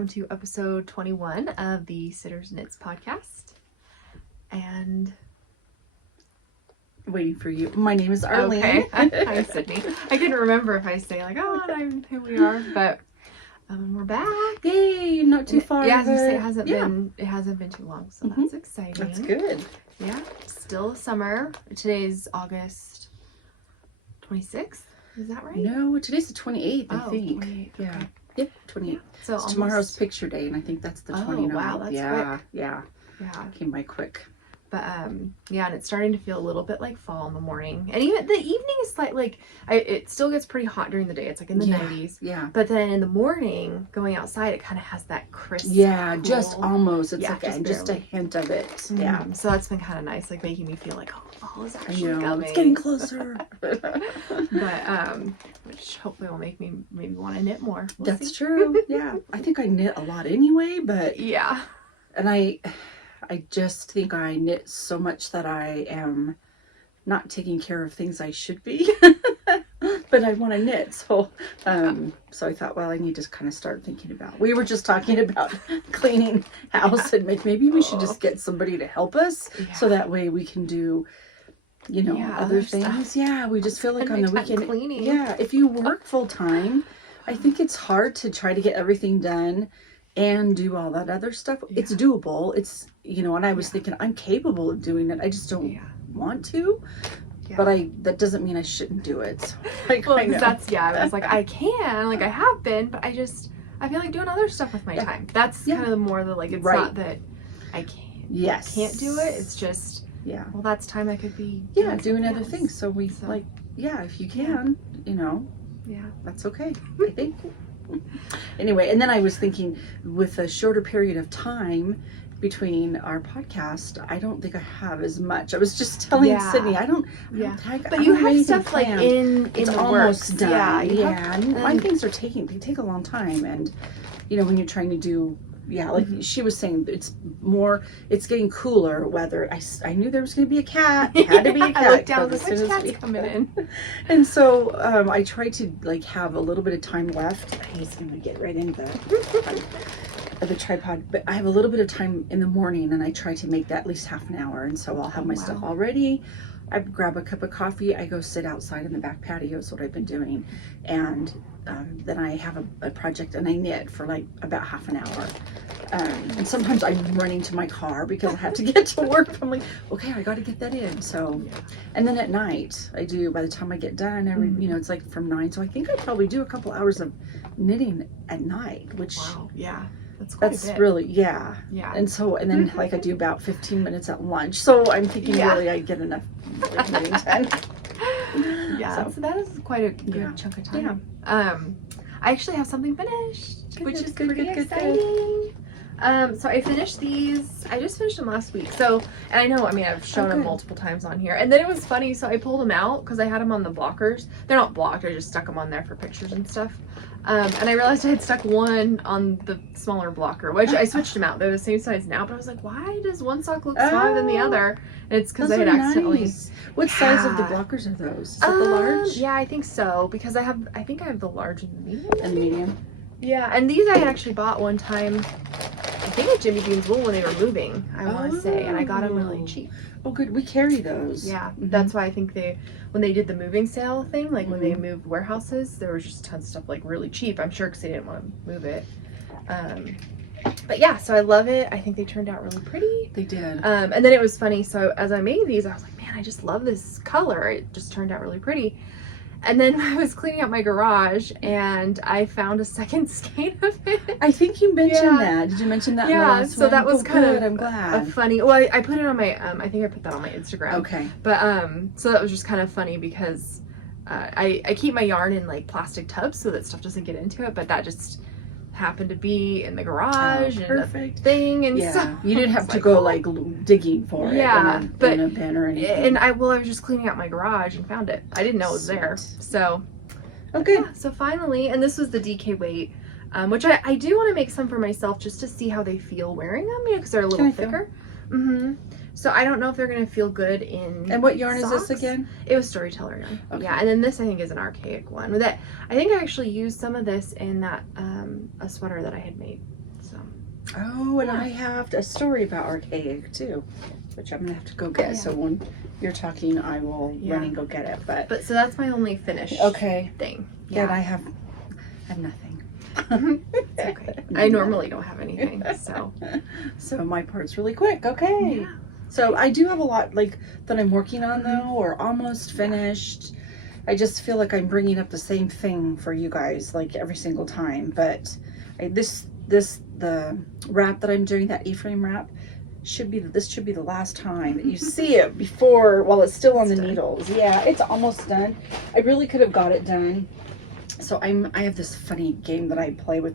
welcome to episode 21 of the Sidders Knits podcast. And waiting for you. My name is Arlene. Okay. Hi, Sydney. I couldn't remember if I say like, oh, and here we are, but we're back. Yay! Not too far. Yeah, I was gonna say it hasn't been too long, so that's exciting. That's good. Yeah, still summer. Today's August 26th. Is that right? No, today's the 28th, I think. 28th, yeah. okay. Yep, 28th. Yeah, so almost... tomorrow's picture day, and I think that's the 29th. Oh, wow, that's quick. Yeah. Came by quick. But yeah, and it's starting to feel a little bit like fall in the morning, and even the evening is it still gets pretty hot during the day. It's like in the 90s. Yeah. But then in the morning, going outside, it kind of has that crisp. Yeah, cool. just almost. It's just a barely. hint of it. Mm-hmm. Yeah. So that's been kind of nice, like making me feel like, oh, fall is actually coming. It's getting closer. But which hopefully will make me maybe want to knit more. We'll That's see. true. Yeah. I think I knit a lot anyway, but yeah. And I just think I knit so much that I am not taking care of things I should be, but I want to knit. So I thought, well, I need to kind of start thinking about, we were just talking about cleaning house and maybe we should just get somebody to help us so that way we can do, other things. Stuff. Yeah. We just feel like on the weekend, cleaning. Yeah. If you work full time, I think it's hard to try to get everything done and do all that other stuff. Yeah. It's doable. It's, and I was thinking I'm capable of doing it. I just don't want to, but that doesn't mean I shouldn't do it. So, I was like, I can, like I have been, but I feel like doing other stuff with my time. That's kind of more the, like, it's not that I can't do it. It's just, well, that's time I could be doing other things. So if you can, that's okay, I think. Anyway, and then I was thinking, with a shorter period of time between our podcast, I don't think I have as much. I was just telling Sydney, but you have stuff like in the almost works. done. My things they take a long time, and when you're trying to do she was saying, it's getting cooler weather. I knew there was going to be a cat. It had to be a cat. I looked down, which cat's coming in? And so I tried to have a little bit of time left. He's going to get right into the tripod, but I have a little bit of time in the morning, and I try to make that at least half an hour. And so I'll have my stuff all ready. I grab a cup of coffee. I go sit outside in the back patio is what I've been doing. And then I have a project, and I knit for like about half an hour. And sometimes I'm running to my car because I have to get to work. I'm like, okay, I got to get that in. So, and then at night I do, by the time I get done, it's like from 9. So I think I probably do a couple hours of knitting at night, which that's really, yeah. And so, and then I do about 15 minutes at lunch. So I'm thinking really I get enough knitting time. So that is quite a good chunk of time. I actually have something finished, which is pretty exciting. So I finished these. I just finished them last week. So, and I know, I've shown them multiple times on here. And then it was funny. So I pulled them out because I had them on the blockers. They're not blocked. I just stuck them on there for pictures and stuff. And I realized I had stuck one on the smaller blocker, which I switched them out. They're the same size now, but I was like, why does one sock look smaller than the other? And it's because I had accidentally. Nice. What size of the blockers are those? Is that the large? Yeah, I think so, because I think I have the large and the medium. And the medium. Yeah, and these I had actually bought one time, I think at Jimmy Bean's Wool when they were moving, I want to say, and I got them really cheap. Oh, good. We carry those. Yeah, that's why I think when they did the moving sale thing, like when they moved warehouses, there was just tons of stuff like really cheap. I'm sure because they didn't want to move it. But yeah, so I love it. I think they turned out really pretty. They did. And then it was funny. So as I made these, I was like, man, I just love this color. It just turned out really pretty. And then I was cleaning out my garage, and I found a second skein of it. I think you mentioned that. Did you mention that? Yeah, so that was kind of I'm glad. a funny. Well, I put it on my. I think I put that on my Instagram. Okay. But so that was just kind of funny because I keep my yarn in like plastic tubs so that stuff doesn't get into it. But that just happened to be in the garage and the thing, and so you didn't have to go like digging for it in a bin or anything. And I was just cleaning out my garage and found it. I didn't know it was there. So so finally, and this was the DK weight, which I do want to make some for myself just to see how they feel wearing them, because they're a little thicker. So I don't know if they're going to feel good in And what yarn socks. Is this again? It was Storyteller yarn. Okay. Yeah, and then this I think is an archaic one. That I think I actually used some of this in that a sweater that I had made. Oh, and I have a story about Archaic too, which I'm gonna have to go get. So when you're talking, I will run and go get it. But so that's my only finished thing. Yeah, and I have nothing. It's okay. I normally don't have anything, so my part's really quick. Okay. Yeah. So I do have a lot like that I'm working on though, or almost finished. I just feel like I'm bringing up the same thing for you guys like every single time. But the wrap that I'm doing, that E-frame wrap, this should be the last time that you see it before while it's still on the needles. Yeah, it's almost done. I really could have got it done. So I have this funny game that I play with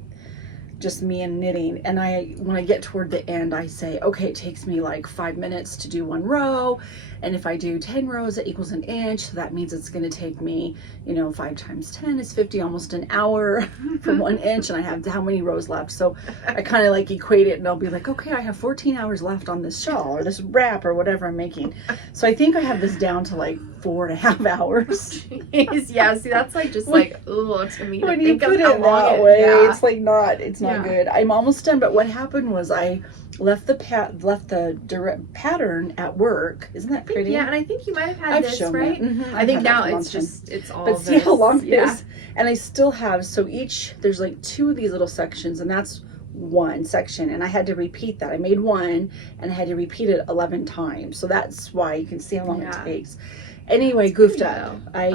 just me and knitting, and when I get toward the end, I say, okay, it takes me like 5 minutes to do 1 row, and if I do 10 rows, it equals an inch, so that means it's going to take me, 5 times 10 is 50, almost an hour for 1 inch, and I have how many rows left. So I kind of like equate it, and I'll be like, okay, I have 14 hours left on this shawl or this wrap or whatever I'm making. So I think I have this down to like 4.5 hours. Jeez, yeah, see, that's like just like, ooh, to me, when you put it that way, it's like it's not good. I'm almost done, but what happened was I left the direct pattern at work. Isn't that pretty? Yeah, and I think you might have had this, right? I think now it's all. But see how long it is, and I still have there's like 2 of these little sections, and that's one section, and I had to repeat that. I made one, and I had to repeat it 11 times. So that's why you can see how long it takes. Anyway, goofed up. I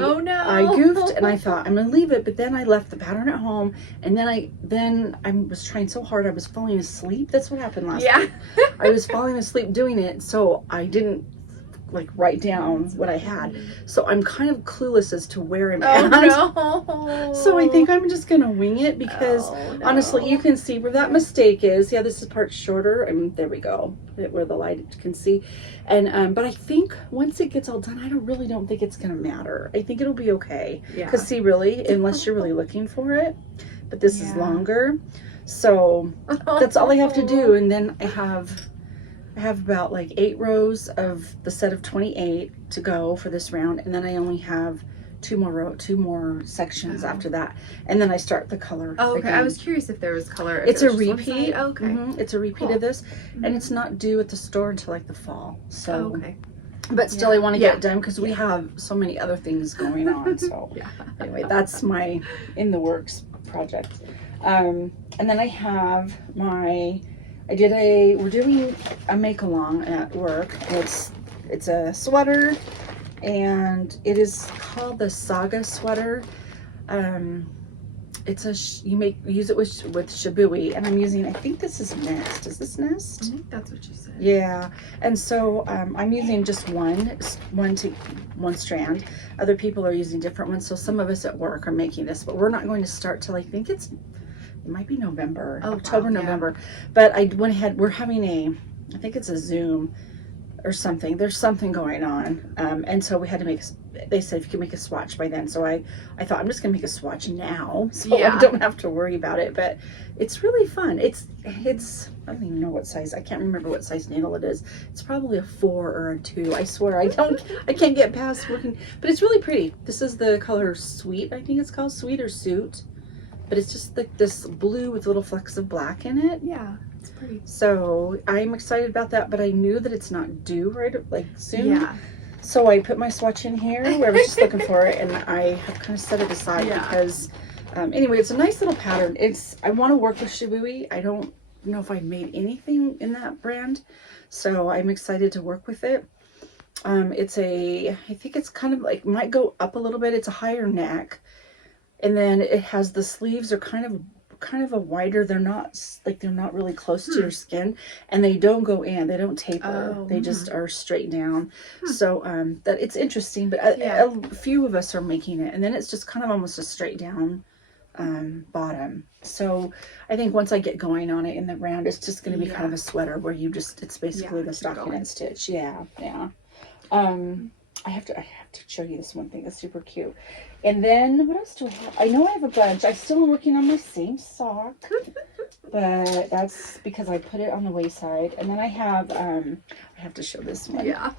goofed, and I thought I'm gonna leave it, but then I left the pattern at home, and then I was trying so hard I was falling asleep. That's what happened last week. I was falling asleep doing it, so I didn't like write down what I had. So I'm kind of clueless as to where I'm at. No. So I think I'm just gonna wing it because honestly, you can see where that mistake is. Yeah, this is part shorter. There we go, where the light can see. And but I think once it gets all done, I really don't think it's gonna matter. I think it'll be okay. Yeah. Because see, really, unless you're really looking for it, but this is longer. So that's all I have to do, and then I have about like 8 rows of the set of 28 to go for this round, and then I only have 2 more sections after that, and then I start the color. Oh, okay. Again. I was curious if there was color. It's a repeat. Oh, okay. It's a repeat of this, and it's not due at the store until like the fall. So, but still, I want to get it done because we have so many other things going on. So, anyway, that's my in the works project. And then I have we're doing a make along at work. It's a sweater, and it is called the Saga sweater. It's you use it with Shibui, and I'm using, I think this is Nest. Is this Nest? I think that's what you said. Yeah, and so I'm using just one strand. Other people are using different ones. So some of us at work are making this, but we're not going to start till I think it might be November, October, November. But I went ahead, we're having I think it's a Zoom or something. There's something going on. And so we had to they said if you can make a swatch by then. So I thought I'm just gonna make a swatch now. So I don't have to worry about it. But it's really fun. It's I don't even know what size. I can't remember what size needle it is. It's probably a 4 or a 2. I swear I can't get past working, but it's really pretty. This is the color Sweet, I think it's called, Sweet or Suit. But it's just like this blue with little flecks of black in it. Yeah, it's pretty. So I'm excited about that, but I knew that it's not due soon. Yeah. So I put my swatch in here where I was just looking for it, and I have kind of set it aside because, anyway, it's a nice little pattern. I want to work with Shibui. I don't know if I've made anything in that brand, so I'm excited to work with it. I think it's kind of like, might go up a little bit. It's a higher neck. And then it has, the sleeves are kind of a wider, they're not really close to your skin, and they don't go in, they don't taper, they just are straight down. So that it's interesting, but a few of us are making it, and then it's just kind of almost a straight down bottom. So I think once I get going on it in the round, it's just going to be kind of a sweater where it's basically the stockinette stitch. I have to show you this one thing that's super cute. And then what else do I have? I know I have a bunch. I still am working on my same sock, but that's because I put it on the wayside. And then I have to show this one. Yeah.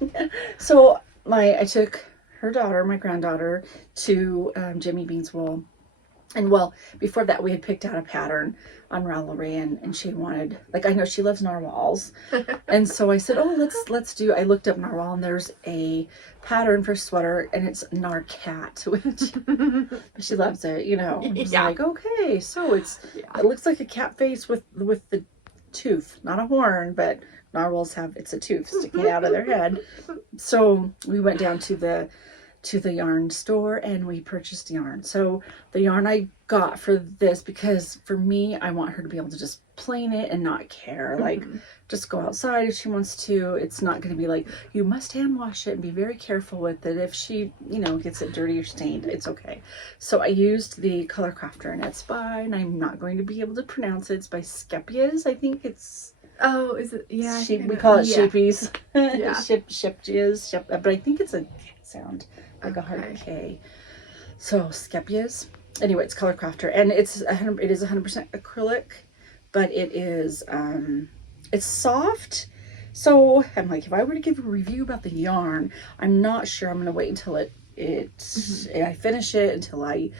So I took her daughter, my granddaughter, to Jimmy Bean's Wool, And well, before that, we had picked out a pattern on Ravelry, and she wanted, like, I know she loves narwhals. And so I said, oh, let's do, I looked up narwhal, and there's a pattern for sweater, and it's narcat, which she loves it, you know. I was like, okay, so it looks like a cat face with the tooth, not a horn, but narwhals have, it's a tooth sticking out of their head. So we went down to the yarn store and we purchased yarn. So the yarn I got for this, because for me, I want her to be able to just plain it and not care. Like, just go outside if she wants to. It's not going to be like, you must hand wash it and be very careful with it. If she, you know, gets it dirty or stained, it's okay. So I used the Color Crafter, and it's by, and I'm not going to be able to pronounce it. It's by Skepias. I think it's, oh, is it? Yeah. we call it sheepies. Yeah. Shipjias. But I think it's a sound. Like a hard K. So Skepias. Anyway, it's Color Crafter, and it is 100% acrylic, but it is it's soft. So I'm like, if I were to give a review about the yarn, I'm not sure. I'm gonna wait until I finish it, until I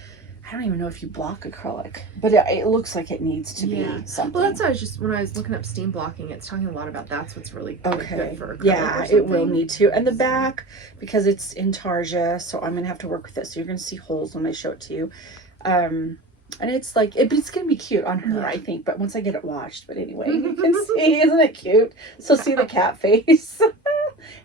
don't even know if you block acrylic, but it looks like it needs to be something. Well, that's what I was just, when I was looking up steam blocking, it's talking a lot about that's what's really good for acrylic. Yeah, it will need to. And the back, because it's intarsia, so I'm going to have to work with it. So you're going to see holes when I show it to you. And it's like, but it's going to be cute on her, I think. But once I get it washed, but anyway, you can see, isn't it cute? So see the cat face.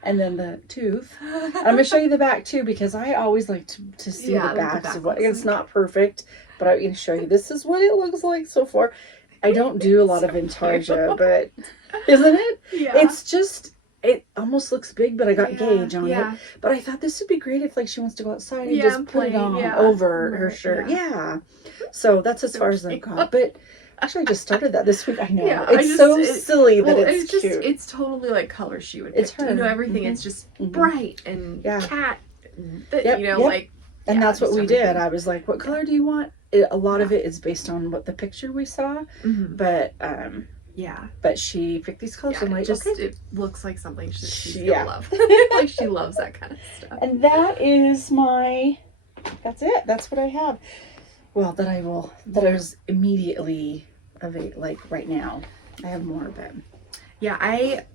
And then the tooth. I'm going to show you the back too, because I always like to see the backs of what, it's not perfect, but I'm going to show you, this is what it looks like so far. I don't do a lot of intarsia, but isn't it? Yeah. It's just, it almost looks big, but I got gauge on it. But I thought this would be great if, like, she wants to go outside and just put it on over her shirt. Yeah. So that's as far as I've got. But actually, I just started that this week. I know. Yeah, it's so silly that it's just cute. It's totally like color she would pick. It's her. You know, everything. It's just bright and cat. You know, like. And that's what we did. I was like, what color do you want? A lot of it is based on what the picture we saw. But, but she picked these colors. I'm like, okay. It looks like something she's gonna love. Like, she loves that kind of stuff. And that is that's it. That's what I have. Well, that is immediately like right now. I have more of it. Yeah, I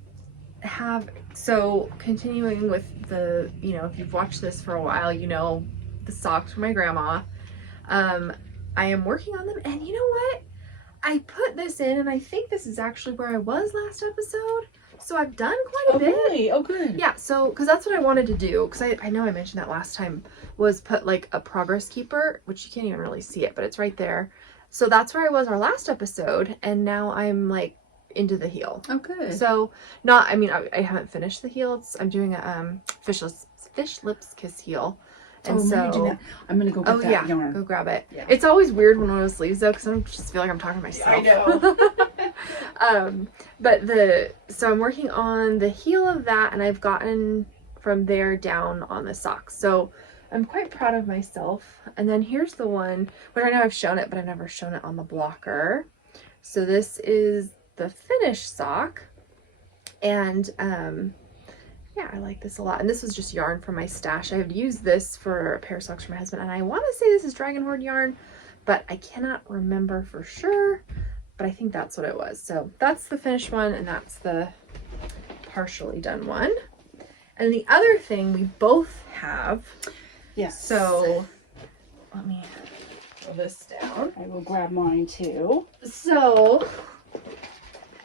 have, so continuing with the, you know, if you've watched this for a while, you know, the socks from my grandma. I am working on them, and you know what? I put this in, and I think this is actually where I was last episode. So I've done quite a bit. Really? Oh, good. Yeah, so, because that's what I wanted to do, because I know I mentioned that last time, was put like a progress keeper, which you can't even really see it, but it's right there. So that's where I was our last episode, and now I'm like into the heel. Oh, good. So, I haven't finished the heel. I'm doing a fish lips kiss heel. And so I'm gonna go get that yarn. Go grab it. Yeah. It's always weird when one of those sleeves though, because I just feel like I'm talking to myself. I know. So I'm working on the heel of that, and I've gotten from there down on the socks. So I'm quite proud of myself. And then here's the one, which I know I've shown it, but I've never shown it on the blocker. So this is the finished sock, and yeah, I like this a lot. And this was just yarn from my stash. I have used this for a pair of socks for my husband, and I want to say this is Dragon Horde yarn, but I cannot remember for sure, but I think that's what it was. So that's the finished one, and that's the partially done one. And the other thing we both have, so let me throw this down. I will grab mine too. So,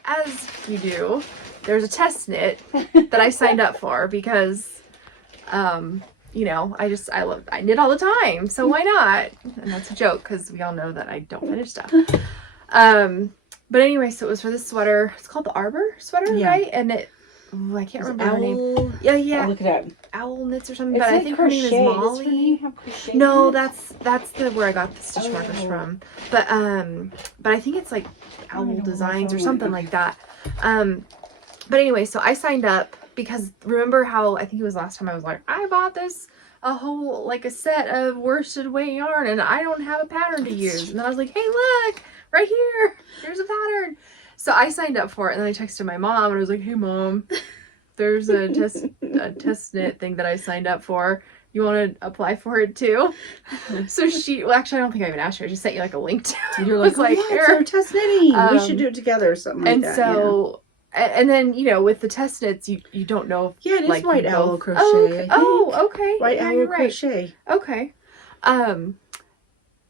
as you do, there's a test knit that I signed up for because, you know, I knit all the time, so why not? And that's a joke because we all know that I don't finish stuff. But anyway, so it was for this sweater. It's called the Arbour sweater, right? And I can't remember her name. Yeah. I'll look it up. Owl Knits or something, but I think her name is Molly. No, that's where I got the stitch markers from. But I think it's like Owl Designs or something like that. But anyway, so I signed up because remember how I think it was last time I was like, I bought a whole like a set of worsted weight yarn and I don't have a pattern to use. And then I was like, hey, look, right here, here's a pattern. So I signed up for it, and then I texted my mom and I was like, hey mom, there's a test knit thing that I signed up for. you want to apply for it too? So well, actually, I don't think I even asked her. I just sent you like a link to it. You're like, yeah, it's our test knitting. We should do it together or something like that. And so, and then, with the test knits, you don't know. Yeah, it is like, white owl crochet. Okay. White yeah, owl you're crochet. Right. Okay.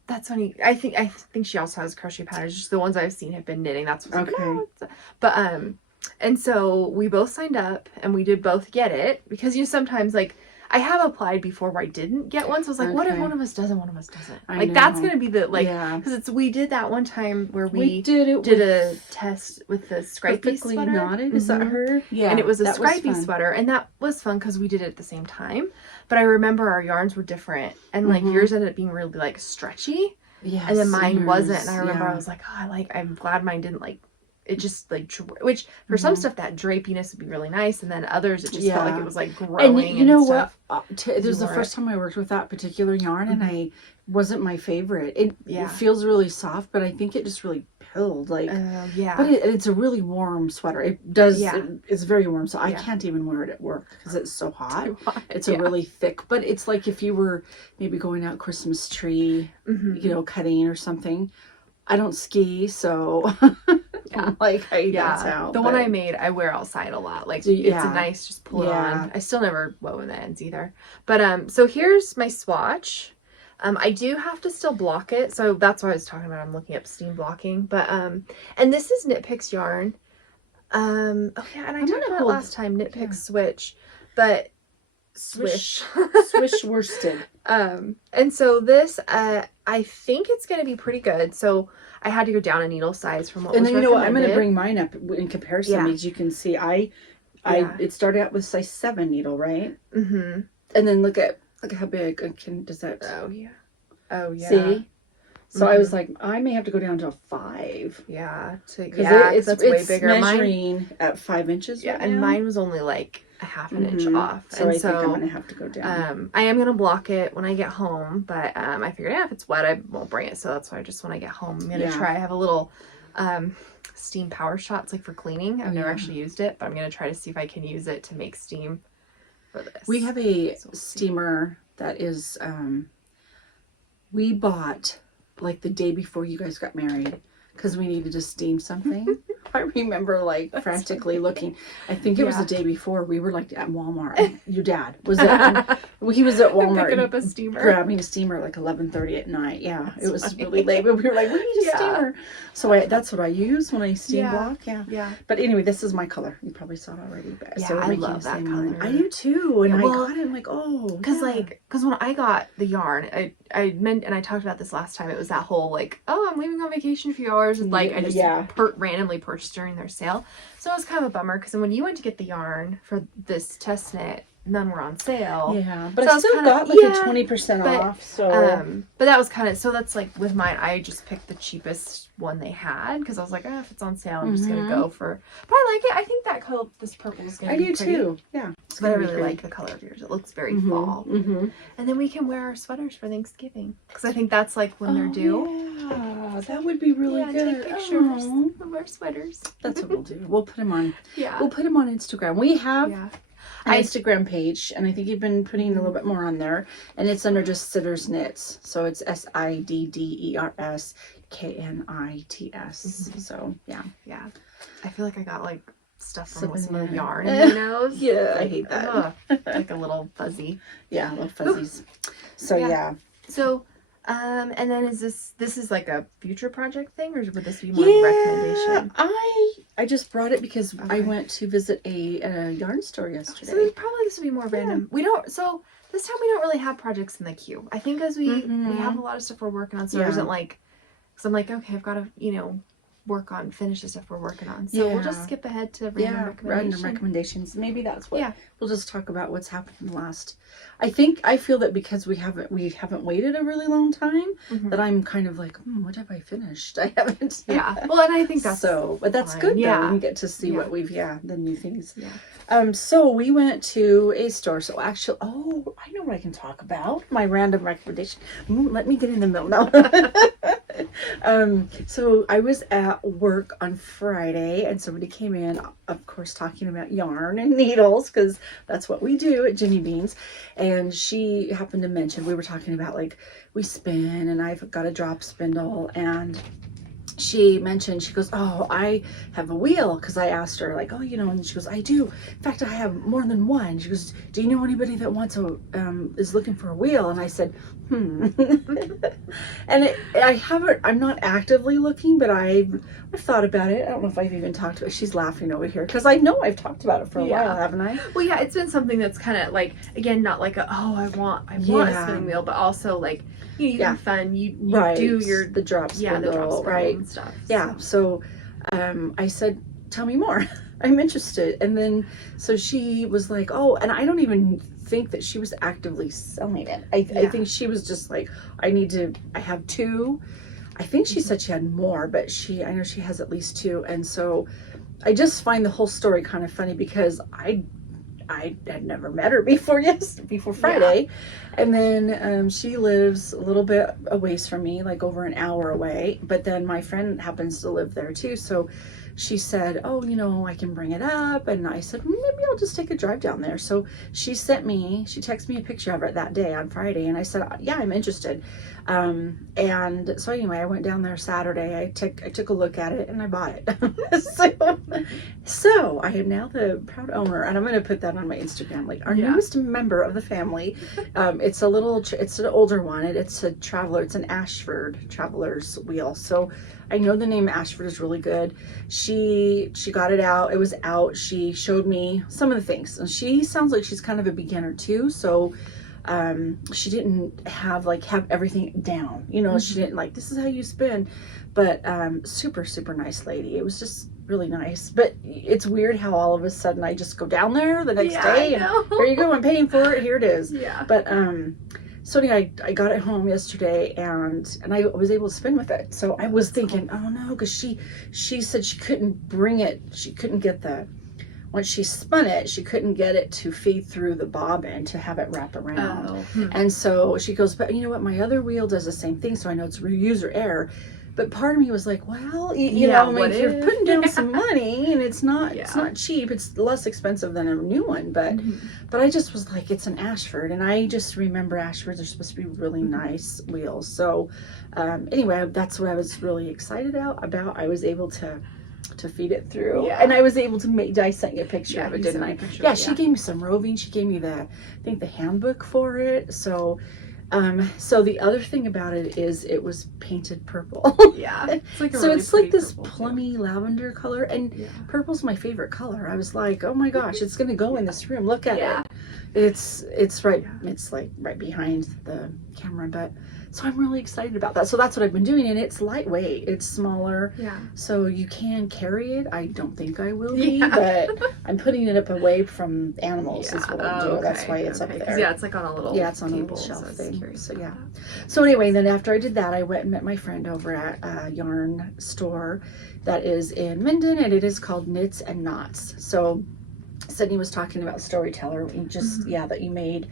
That's funny. I think she also has crochet patterns. Just the ones I've seen have been knitting. That's what's okay. But and so we both signed up and we did both get it because sometimes like I have applied before where I didn't get one, so I was like, what if one of us does and one of us doesn't? Like that's gonna be the because we did that one time where we did a test with the stripy sweater. Knotted. Is that her? Yeah, and it was a stripy sweater, and that was fun because we did it at the same time. But I remember our yarns were different, and like yours ended up being really like stretchy, and then mine wasn't. And I remember I was like, I'm glad mine didn't like. It just like, which for some stuff that drapiness would be really nice, and then others it just felt like it was like growing. And you know what? It was the first time I worked with that particular yarn, and I wasn't my favorite. It feels really soft, but I think it just really pilled. Like, but it's a really warm sweater. It does. It's very warm, so I can't even wear it at work because it's so hot. It's a really thick, but it's like if you were maybe going out Christmas tree, cutting or something. I don't ski, so that's out. The one I made, I wear outside a lot. Like it's a nice, just pull it on. I still never woven the ends either. But so here's my swatch. I do have to still block it, so that's what I was talking about. I'm looking up steam blocking, but and this is Knit Picks yarn. And I talked about it last time, Knit Picks switch, but swish worsted. And so this I think it's gonna be pretty good. So I had to go down a needle size from what was recommended. What, I'm gonna bring mine up in comparison. As you can see, it started out with size 7 needle, right? And then look at how big. Does that? Oh yeah. See. So I was like, I may have to go down to a 5. Yeah. Because it's way bigger. Measuring at 5 inches. Yeah, and mine was only like a half an inch off. So I think I'm gonna have to go down. I am gonna block it when I get home, but I figured if it's wet I won't bring it, so that's why just when I get home I'm gonna try. I have a little steam power shots like for cleaning. I've never actually used it, but I'm gonna try to see if I can use it to make steam for this. We have a steamer that is we bought like the day before you guys got married because we needed to steam something. I remember like frantically looking. I think it was the day before. We were like at Walmart. Your dad was at he was at Walmart picking up a steamer, grabbing a steamer like 11:30 at night. Yeah, it was really late, but we were like, we need a steamer. So that's what I use when I steam block. Yeah. But anyway, this is my color. You probably saw it already. But so I love that color. I do too. And I got it. I'm like, because when I got the yarn, I meant, and I talked about this last time. It was that whole like, I'm leaving on vacation a few hours, and like I just randomly purchased during their sale. So it was kind of a bummer because when you went to get the yarn for this test knit, none were on sale. Yeah, but so I still got like a 20% off. So but that was kind of, so that's like with mine, I just picked the cheapest one they had because I was like, if it's on sale, I'm just gonna go for. But I like it. I think that color, this purple is gonna be pretty. I do too. Yeah, but I really like the color of yours. It looks very fall. And then we can wear our sweaters for Thanksgiving because I think that's like when they're due. Yeah, that would be really good. Take pictures of our sweaters. That's what we'll do. We'll put them on. Yeah, we'll put them on Instagram. We have an Instagram page, and I think you've been putting a little bit more on there, and it's under just Sidders Knits. So it's SIDDERS KNITS. So yeah. I feel like I got like stuff from some of the yarn in my nose. I hate that. Like a little fuzzy. Yeah, little fuzzies. So yeah. So and then is this is like a future project thing, or would this be more recommendation? I just brought it because I went to visit a yarn store yesterday. So probably this would be more random. We don't. So this time we don't really have projects in the queue. I think as we have a lot of stuff we're working on, so there isn't like, because I'm like, okay, I've got to finish the stuff we're working on. So we'll just skip ahead to random recommendations. Maybe that's what we'll just talk about what's happened in the last. I feel that because we haven't waited a really long time, that I'm kind of like, what have I finished? I haven't. Yeah. Well, and I think that's but that's fine. Good. Yeah. We get to see what we've the new things. Yeah. So we went to a store. So actually, I know what I can talk about. My random recommendation. Let me get in the middle now. So I was at at work on Friday, and somebody came in, of course, talking about yarn and needles, because that's what we do at Jimmy Beans. And she happened to mention, we were talking about like we spin, and I've got a drop spindle, and she mentioned, she goes, oh, I have a wheel, because I asked her like, oh, you know, and she goes, I do, in fact I have more than one. She goes, do you know anybody that wants is looking for a wheel? And I said, and I'm not actively looking, but I've thought about it. I don't know if I've even talked about it. She's laughing over here because I know I've talked about it for a while, haven't I? Well, yeah, it's been something that's kind of like, again, not like I want a spinning wheel, but also like, you have fun, you do the drop spindle, right, and stuff. So I said, tell me more. I'm interested. And then so she was like, oh, and I don't even think that she was actively selling it. I think she was just like, I have two. I think she said she had more, but I know she has at least two. And so I just find the whole story kind of funny, because I had never met her before Friday. And then she lives a little bit a ways from me, like over an hour away, but then my friend happens to live there too. So she said, oh, you know, I can bring it up. And I said, maybe I'll just take a drive down there. So she texted me a picture of it that day on Friday, and I said, yeah, I'm interested. And so anyway, I went down there Saturday. I took a look at it and I bought it. so I am now the proud owner, and I'm going to put that on my Instagram, like our newest member of the family. It's an older one. It's a Traveler. It's an Ashford Traveler's wheel. So I know the name Ashford is really good. She got it out. It was out. She showed me some of the things, and she sounds like she's kind of a beginner too. So she didn't have everything down, you know. She didn't like, this is how you spin, but super, super nice lady. It was just really nice. But it's weird how all of a sudden I just go down there the next day and here you go, I'm paying for it, here it is. But so anyway, I got it home yesterday, and I was able to spin with it. So I was thinking, oh no, because she said she couldn't bring it, she couldn't get once she spun it, she couldn't get it to feed through the bobbin to have it wrap around. And so she goes, but you know what, my other wheel does the same thing, so I know it's user error. But part of me was like, well, you know, like, you're putting down some money, and it's not cheap. It's less expensive than a new one, but I just was like, it's an Ashford, and I just remember Ashfords are supposed to be really nice wheels. So anyway, that's what I was really excited about. I was able to feed it through, and I was able to I sent you a picture of it, didn't I? She gave me some roving. She gave me I think the handbook for it. So so the other thing about it is it was painted purple. It's like this plummy lavender color, and purple's my favorite color. I was like, oh my gosh, it's gonna go in this room. Look at it. It's right. It's like right behind the camera, but. So I'm really excited about that. So that's what I've been doing, and it's lightweight. It's smaller. So you can carry it. I don't think I will be, but I'm putting it up away from animals is what I'm doing. That's why it's up there. It's like on a little it's on a little shelf thing. So So anyway, then after I did that, I went and met my friend over at a yarn store that is in Minden, and it is called Knits and Knots. So Sydney was talking about Storyteller, just that you made.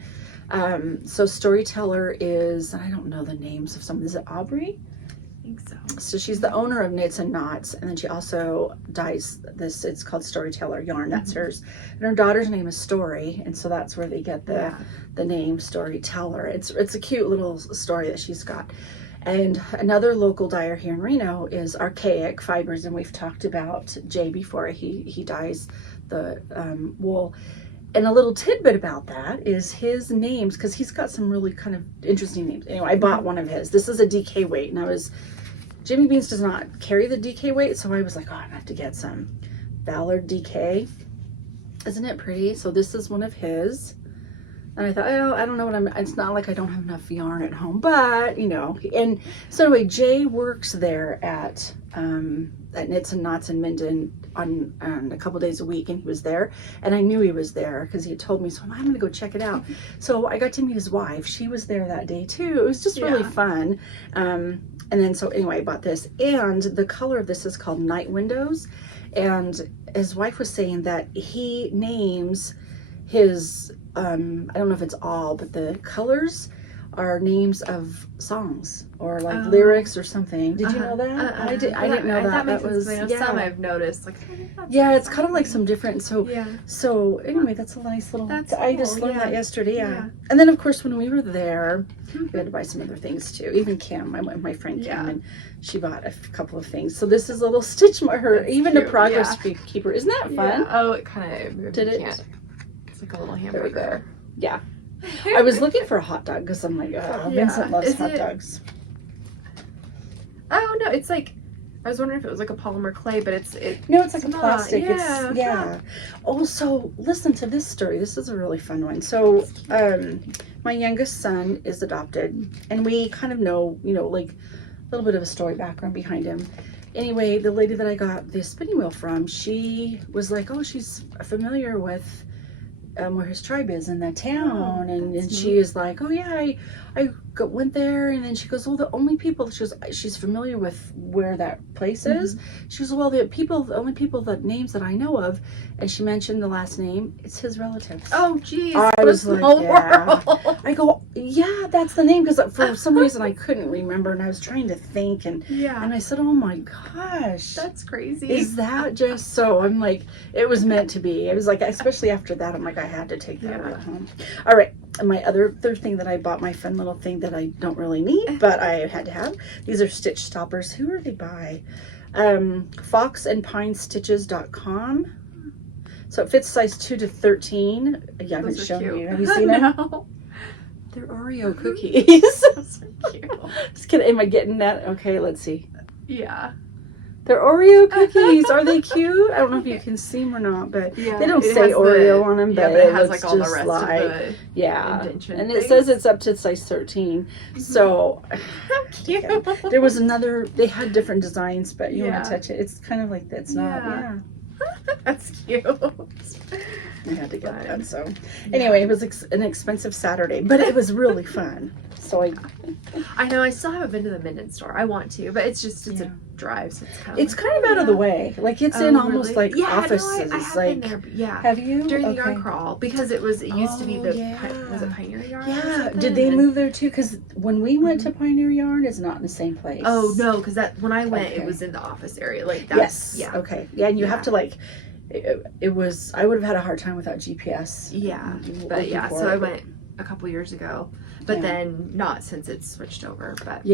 So Storyteller is, I don't know the names of some, is it Aubrey? I think so. So she's the owner of Knits and Knots, and then she also dyes this, it's called Storyteller yarn, that's hers. And her daughter's name is Story, and so that's where they get the name Storyteller. It's a cute little story that she's got. And another local dyer here in Reno is Archaic Fibers, and we've talked about Jay before. He dyes the wool. And a little tidbit about that is his names, because he's got some really kind of interesting names. Anyway, I bought one of his. This is a DK weight, and Jimmy Beans does not carry the DK weight, so I was like, oh, I'm gonna have to get some. Ballard DK. Isn't it pretty? So this is one of his. And I thought, oh, I don't know it's not like I don't have enough yarn at home, but you know. And so anyway, Jay works there at Knits and Knots in Minden on a couple days a week, and he was there, and I knew he was there because he had told me, so I'm gonna go check it out. So I got to meet his wife. She was there that day too. It was just really fun. And then so anyway, I bought this, and the color of this is called Night Windows, and his wife was saying that he names his I don't know if it's all, but the colors are names of songs or like lyrics or something. Did you know that? I didn't know that. That was some I've noticed. Like, it's kind of like some different. So anyway, that's a nice little. I just learned that yesterday. Yeah. And then of course when we were there, we had to buy some other things too. Even Kim, I went with my friend Kim, and she bought a couple of things. So this is a little stitch marker, even cute. A progress keeper. Isn't that fun? Yeah. Oh, it kind of did it. It's like a little hamburger. Yeah. I was looking for a hot dog because I'm like, Vincent loves hot dogs. Oh no, it's like, I was wondering if it was like a polymer clay, but it's like a plastic. Yeah. Oh, so listen to this story. This is a really fun one. So, my youngest son is adopted, and we kind of know, like a little bit of a story background behind him. Anyway, the lady that I got the spinning wheel from, she was like, oh, she's familiar with where his tribe is in that town, and she is like, oh yeah, I went there, and then she goes, well, the only people she's familiar with where that place is. She goes, well, the only people that names that I know of, and she mentioned the last name. It's his relatives. Oh geez, I was like, yeah. I go, yeah, that's the name, because for some reason I couldn't remember, and I was trying to think, and I said, oh my gosh, that's crazy. Is that just so? I'm like, it was meant to be. It was like, especially after that, I'm like, I had to take that home. All right. And my third thing that I bought, my fun little thing that I don't really need, but I had to have. These are stitch stoppers. Who are they by? foxandpinestitches.com. So it fits size 2 to 13. Yeah, I haven't shown you. Have you seen them? No. They're Oreo cookies. So cute. Just kidding. Am I getting that? Okay, let's see. Yeah. They're Oreo cookies. Are they cute? I don't know if you can see them or not, but they don't say Oreo on them, but it has like all the rest of the indentation and it says it's up to size 13. So how cute. There was another, they had different designs, but you want to touch it. It's kind of like that's not. That's cute. I had to get that. So anyway, it was an expensive Saturday, but it was really fun. So I know I still haven't been to the Minden store. I want to, but it's a drive, so it's kind of out of the way. Like it's in almost like offices. No, I have like, been there. Have you? During the yarn crawl, because it used to be was it Pioneer Yarn? Yeah. Did they move there too? Because when we went to Pioneer Yarn, it's not in the same place. Oh no, because when I went, it was in the office area. Like that's, Okay. Yeah, and you have to like. It was. I would have had a hard time without GPS. Yeah, but so I went a couple years ago, but then not since it's switched over. But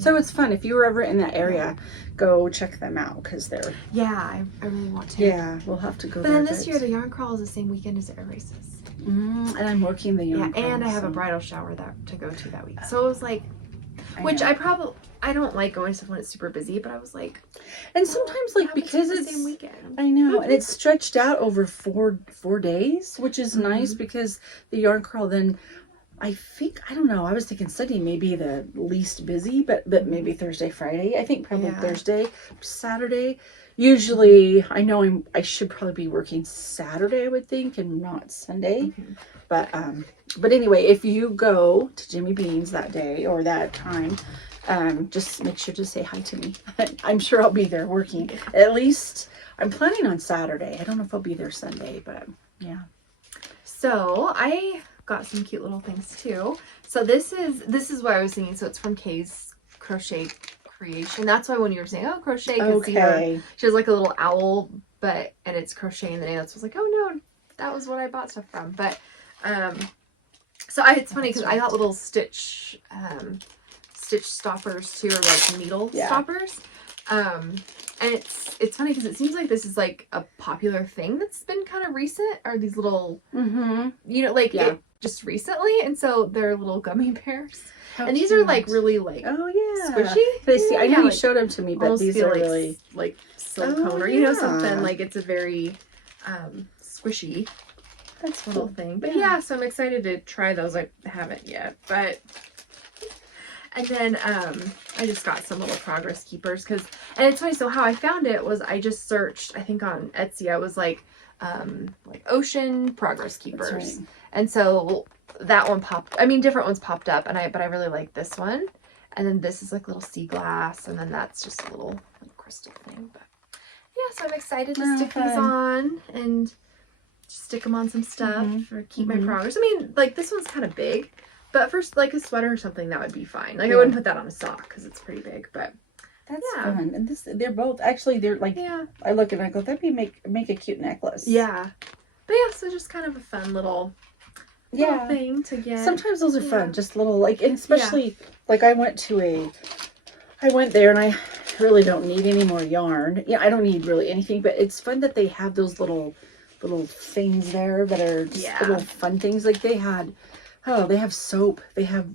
so it's fun. If you were ever in that area, go check them out because they're. I really want to. Yeah, we'll have to go. But then this year the yarn crawl is the same weekend as Air Races. And I'm working the yarn crawl. And I have a bridal shower to go to that week. So it was like, I don't like going to stuff when it's super busy, but I was like, and sometimes like because it's the same weekend. I know, and it's stretched out over four days, which is nice because the yarn crawl then. I think, I don't know, I was thinking Sunday may be the least busy, but maybe Thursday, Friday. I think probably Thursday, Saturday. Usually, I know I should probably be working Saturday, I would think, and not Sunday. But anyway, if you go to Jimmy Bean's that day or that time, just make sure to say hi to me. I'm sure I'll be there working. At least, I'm planning on Saturday. I don't know if I'll be there Sunday, but yeah. So, I got some cute little things too. So this is what I was thinking. So it's from Kay's Crochet Creation. That's why when you were saying, oh, crochet, you can see her. She has like a little owl, and it's crocheting the nails. So I was like, oh no, that was what I bought stuff from. But so it's funny because I got little stitch stoppers too, or like needle stoppers. And it's funny because it seems like this is like a popular thing that's been kind of recent, or these little just recently, and so they're little gummy bears. And these are like really like squishy. They see. I know you showed them to me, but these are really like silicone or something like it's a very squishy. That's little thing. But so I'm excited to try those. I haven't yet, but. And then I just got some little progress keepers and it's funny. So how I found it was I just searched, I think on Etsy, I was like ocean progress keepers. Right. And so that one different ones popped up, but I really like this one. And then this is like little sea glass, and then that's just a little like crystal thing. But so I'm excited to stick these on and just stick them on some stuff or keep my progress. I mean, like this one's kind of big. But for like a sweater or something, that would be fine. Like I wouldn't put that on a sock because it's pretty big, but that's fun. And they're both actually they're like I look and I go, that'd be make a cute necklace. Yeah. But yeah, so just kind of a fun little thing to get. Sometimes those are fun, just little like, and especially like I went there and I really don't need any more yarn. Yeah, I don't need really anything, but it's fun that they have those little things there that are just little fun things. Like they have soap. They have,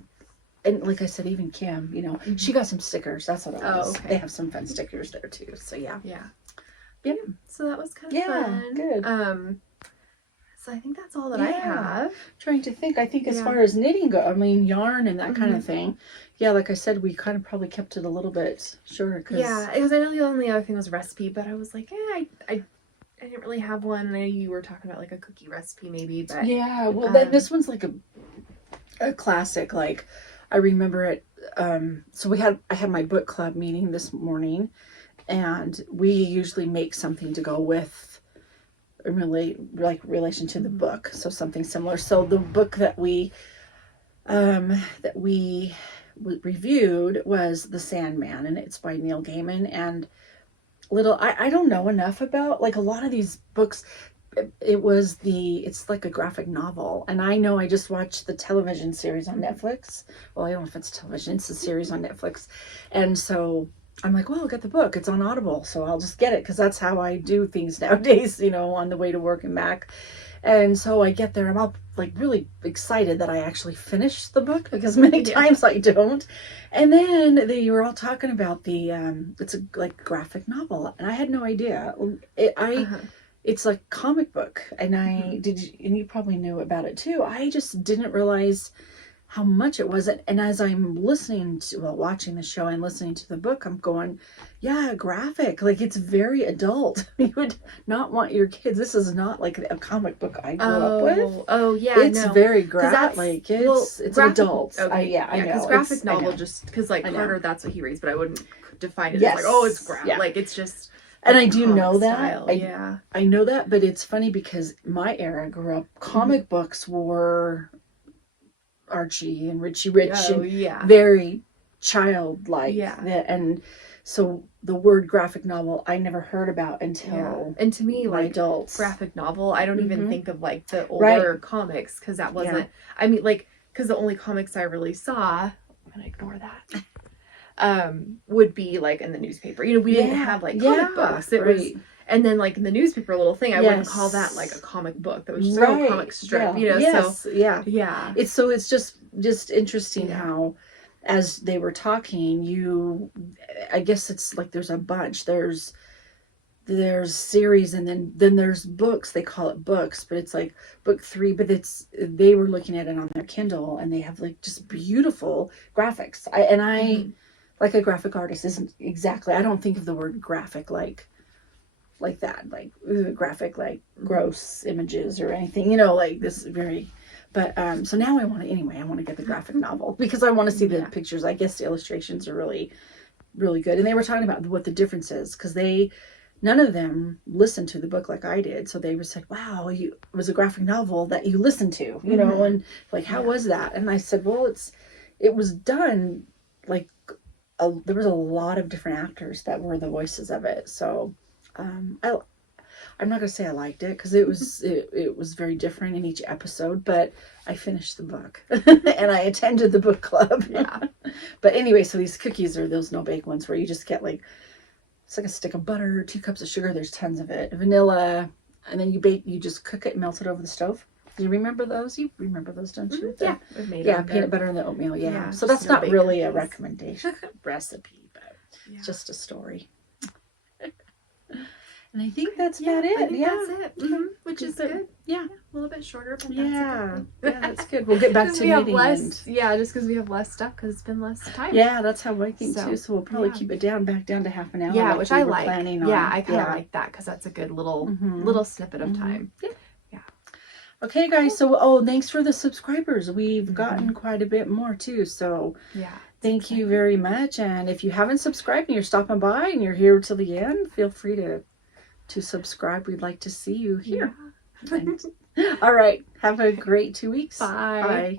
and like I said, even Kim, you know, she got some stickers. That's what it was. Oh, okay. They have some fun stickers there too. So yeah. Yep. So that was kind of fun. Good. So I think that's all that I have. Trying to think. I think as far as knitting go, I mean yarn and that kind of thing. Yeah, like I said, we kind of probably kept it a little bit shorter. Because I know the only other thing was recipe, but I was like, I didn't really have one. I know you were talking about like a cookie recipe maybe, but yeah. Well, this one's like a classic. Like I remember it. So I had my book club meeting this morning, and we usually make something to go with. Really like relation to the book, so something similar. So the book that we reviewed was The Sandman, and it's by Neil Gaiman. And I don't know enough about like a lot of these books. It's like a graphic novel, and I know I just watched the television series on Netflix. Well, I don't know if it's television, it's a series on Netflix. And so I'm like, well, I'll get the book. It's on Audible, so I'll just get it because that's how I do things nowadays, you know, on the way to work and back. And so I get there, I'm all like really excited that I actually finished the book because many times I don't. And then you were all talking about it's a like graphic novel, and I had no idea. It's like comic book, and and you probably knew about it too. I just didn't realize how much it was. And as I'm watching the show and listening to the book, I'm going, yeah, graphic. Like it's very adult. You would not want your kids. This is not like a comic book I grew up with. Oh yeah, it's very graphic. Like it's adult. Okay, I know. Because graphic novel, just because like Carter, that's what he reads, but I wouldn't define it as like, oh, it's graphic. Like it's just. And I do know that. Style. I know that, but it's funny because my era grew up. Comic books were Archie and Richie Rich and very childlike. And so the word graphic novel I never heard about until and to me like adults. Graphic novel I don't even think of like the older comics because that wasn't I mean like because the only comics I really saw, I'm gonna ignore that, would be like in the newspaper. You know, we didn't have like comic books. It was. And then, like, in the newspaper little thing, I wouldn't call that, like, a comic book. That was just a comic strip, you know? It's just interesting how, as they were talking, I guess it's like there's a bunch. There's series, and then there's books. They call it books, but it's like book 3. But they were looking at it on their Kindle, and they have, like, just beautiful graphics. Like a graphic artist isn't exactly, I don't think of the word graphic like that, like graphic, like gross images or anything, you know, like this very, but so now I want to get the graphic novel because I want to see the pictures. I guess the illustrations are really, really good. And they were talking about what the difference is because none of them listened to the book like I did. So they were like, wow, it was a graphic novel that you listened to, you know, and like, how was that? And I said, well, it was done like, there was a lot of different actors that were the voices of it. So I'm not gonna say I liked it because it was very different in each episode, but I finished the book and I attended the book club. But anyway, so these cookies are those no-bake ones where you just get like, it's like a stick of butter, 2 cups of sugar, there's tons of it, vanilla, and then you just cook it, melt it over the stove. Do you remember those? You remember those, don't you? Yeah, I've made peanut butter and the oatmeal. Yeah, so that's not really a recommendation recipe, but it's just a story. And I think that's about it. I think that's it. Which is good. Yeah, a little bit shorter, but that's good. We'll get back to knitting. Just because we have less stuff because it's been less time. Yeah, that's how I think too. So we'll probably keep it back down to half an hour. Yeah, which I like. I kind of like that because that's a good little snippet of time. Yeah. Okay, guys. So, thanks for the subscribers. We've gotten quite a bit more too. So, thank you very much. And if you haven't subscribed and you're stopping by and you're here till the end, feel free to subscribe. We'd like to see you here. All right. Have a great 2 weeks. Bye. Bye.